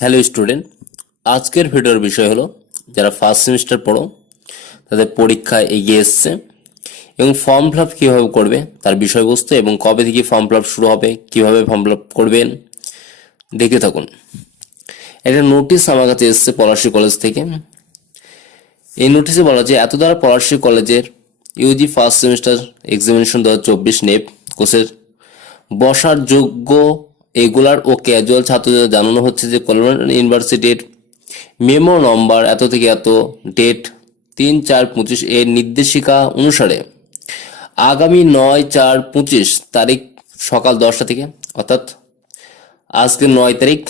Hello student আজকের ভিডিওর বিষয় হলো, যারা ফার্স্ট সেমিস্টার পড়ো, তাদের পরীক্ষা এগিয়ে এসছে এবং ফর্ম ফিল আপ কীভাবে করবে, তার বিষয়বস্তু এবং কবে থেকে ফর্ম ফিল আপ শুরু হবে, কীভাবে ফর্ম ফিল আপ করবেন দেখে থাকুন। একটা নোটিশ আমার কাছে এসছে পলাশী কলেজ থেকে। এই নোটিশে বলা যে এত দ্বারা পলাশী কলেজের ইউজি ফার্স্ট সেমিস্টার এক্সামিনেশন দু হাজার চব্বিশ নেপ কোর্সের বসার যোগ্য রেগুলার ও ক্যাজুয়াল ছাত্রদের জানানো হচ্ছে যে কলকাতা ইউনিভার্সিটির মেমো নম্বর এত থেকে এত ডেট তিন চার পঁচিশ এর নির্দেশিকা অনুসারে আগামী নয় চার পঁচিশ তারিখ সকাল দশটা থেকে, অর্থাৎ আজকে নয় তারিখ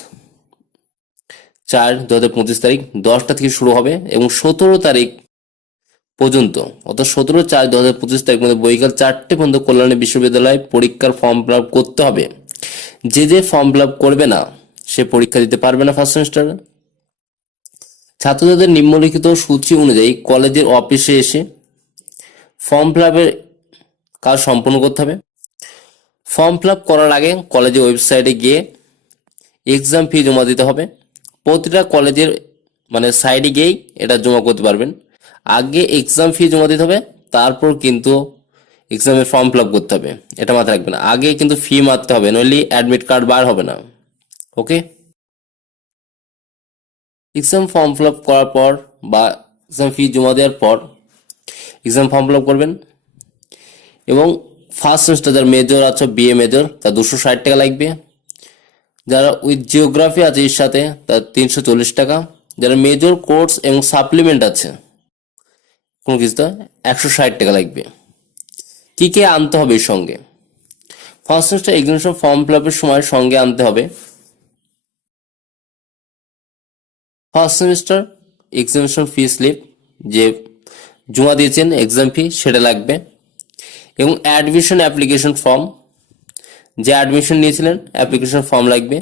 চার দু হাজার পঁচিশ তারিখ দশটা থেকে শুরু হবে এবং সতেরো তারিখ পর্যন্ত, অর্থাৎ সতেরো চার দু হাজার পঁচিশ তারিখ মধ্যে বৈকাল চারটে পর্যন্ত কল্যাণী বিশ্ববিদ্যালয়ে পরীক্ষার ফর্ম ফিল করতে হবে। যে যে ফর্ম ফিল করবে না, সে পরীক্ষা দিতে পারবে না ফার্স্ট সেমিস্টারে ছাত্রদের নিম্নলিখিত সূচি অনুযায়ী কলেজের অফিসে এসে ফর্ম ফিল কাজ সম্পন্ন করতে হবে। ফর্ম ফিল করার আগে কলেজের ওয়েবসাইটে গিয়ে এক্সাম ফি জমা দিতে হবে। প্রতিটা কলেজের মানে সাইডে গিয়েই এটা জমা করতে পারবেন। আগে এক্সাম ফি জমা দিতে হবে, তারপর কিন্তু এক্সামের ফর্ম ফিল করতে হবে। এটা মাথায় রাখবেন আগে কিন্তু ফি মারতে হবে, নইলে অ্যাডমিট কার্ড বার হবে না। ওকে এক্সাম ফর্ম ফিল করার পর বা এক্সাম ফি জমা দেওয়ার পর এক্সাম ফর্ম ফিল করবেন এবং ফার্স্ট সেমিস্টার যার মেজর আছে বিএ মেজর তার দুশো ষাট টাকা লাগবে। যারা উইথ জিওগ্রাফি আছে এর সাথে, তার তিনশো চল্লিশ টাকা। যারা মেজর কোর্স এবং সাপ্লিমেন্ট আছে, কোনো কিছুতে একশো ষাট টাকা লাগবে। কি কি আনতে হবে সঙ্গে? First semester examination form fill আপের সময় সঙ্গে আনতে হবে। First semester examination fee slip যে জমা দিয়েছেন এক্সাম ফি সেটা লাগবে। এবং অ্যাডমিশন অ্যাপ্লিকেশন ফর্ম যে অ্যাডমিশন নিয়েছিলেন অ্যাপ্লিকেশন ফর্ম লাগবে।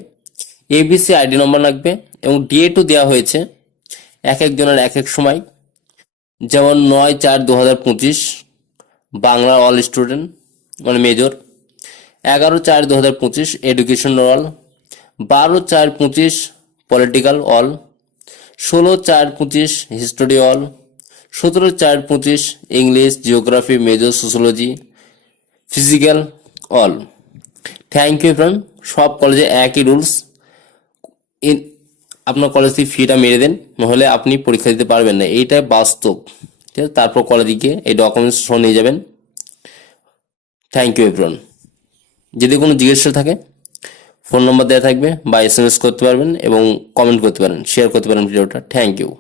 এবিসি আইডি নম্বর লাগবে এবং ডেটও দেওয়া হয়েছে, এক একজনের এক এক সময়। যেমন নয় চার দু হাজার পঁচিশ বাংলার অল স্টুডেন্ট মানে মেজর এগারো চার দু হাজার পঁচিশ এডুকেশন অল বারো চার পঁচিশ পলিটিক্যাল অল ষোলো চার পঁচিশ হিস্টোরি অল সতেরো চার পঁচিশ English geography major sociology physical all thank you friend সব কলেজে একই রুলস আপনার কলেজ থেকে ফিটা মেরে দেন, নাহলে আপনি পরীক্ষা দিতে পারবেন না। এইটাই বাস্তব। ঠিক আছে? তারপর কলের দিকে এই ডকুমেন্টস সহ নিয়ে যাবেন। থ্যাংক ইউ এভরিওয়ান যদি কোনো জিজ্ঞাসা থাকে ফোন নম্বর দেওয়া থাকবে বা এস করতে পারবেন এবং কমেন্ট করতে পারেন শেয়ার করতে পারেন ভিডিওটা। Thank you